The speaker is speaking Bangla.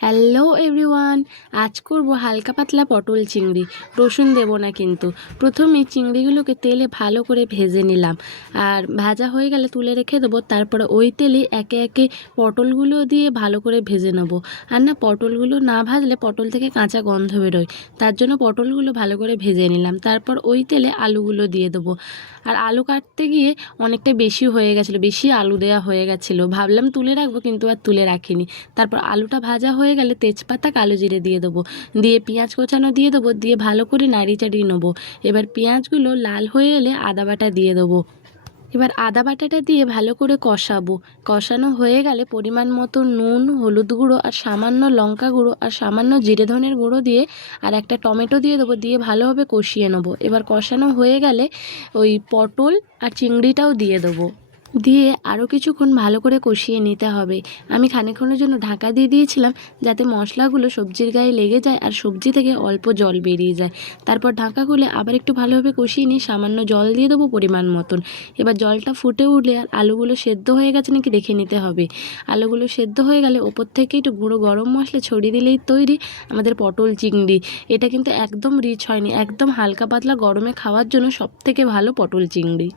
হ্যালো এভরিওয়ান, আজ করব হালকা পাতলা পটল চিংড়ি। রসুন দেব না কিন্তু। প্রথমে চিংড়িগুলোকে তেলে ভালো করে ভেজে নিলাম, আর ভাজা হয়ে গেলে তুলে রেখে দেবো। তারপরে ওই তেলে একে একে পটলগুলো দিয়ে ভালো করে ভেজে নেব। আর না, পটলগুলো না ভাজলে পটল থেকে কাঁচা গন্ধ বেরোয়, তার জন্য পটলগুলো ভালো করে ভেজে নিলাম। তারপর ওই তেলে আলুগুলো দিয়ে দেবো। আর আলু কাটতে গিয়ে অনেকটা বেশি হয়ে গেছিলো, বেশি আলু দেওয়া হয়ে গেছিলো, ভাবলাম তুলে রাখবো কিন্তু আর তুলে রাখিনি। তারপর আলুটা ভাজা হয়ে গেলে তেজপাতা কালো জিরে দিয়ে দেবো, দিয়ে পেঁয়াজ কোচানো দিয়ে দেবো, দিয়ে ভালো করে নাড়িয়ে চাড়িয়ে নেবো। এবার পেঁয়াজগুলো লাল হয়ে এলে আদা বাটা দিয়ে দেবো। এবার আদা বাটাটা দিয়ে ভালো করে কষাবো। কষানো হয়ে গেলে পরিমাণ মতো নুন, হলুদ গুঁড়ো আর সামান্য লঙ্কা গুঁড়ো আর সামান্য জিরে ধনের গুঁড়ো দিয়ে আর একটা টমেটো দিয়ে দেবো, দিয়ে ভালোভাবে কষিয়ে নেবো। এবার কষানো হয়ে গেলে ওই পটল আর চিংড়িটাও দিয়ে দেবো, দিয়ে আরও কিছুক্ষণ ভালো করে কষিয়ে নিতে হবে। আমি খানিকক্ষণের জন্য ঢাকা দিয়ে দিয়েছিলাম, যাতে মশলাগুলো সবজির গায়ে লেগে যায় আর সবজি থেকে অল্প জল বেরিয়ে যায়। তারপর ঢাকা খুলে আবার একটু ভালোভাবে কষিয়ে নিয়ে সামান্য জল দিয়ে দেবো পরিমাণ মতন। এবার জলটা ফুটে উঠলে আর আলুগুলো সেদ্ধ হয়ে গেছে নাকি দেখে নিতে হবে। আলুগুলো সেদ্ধ হয়ে গেলে ওপর থেকে একটু গুঁড়ো গরম মশলা ছড়িয়ে দিলেই তৈরি আমাদের পটল চিংড়ি। এটা কিন্তু একদম রিচ হয়নি, একদম হালকা পাতলা গরমে খাওয়ার জন্য সবথেকে ভালো পটল চিংড়ি।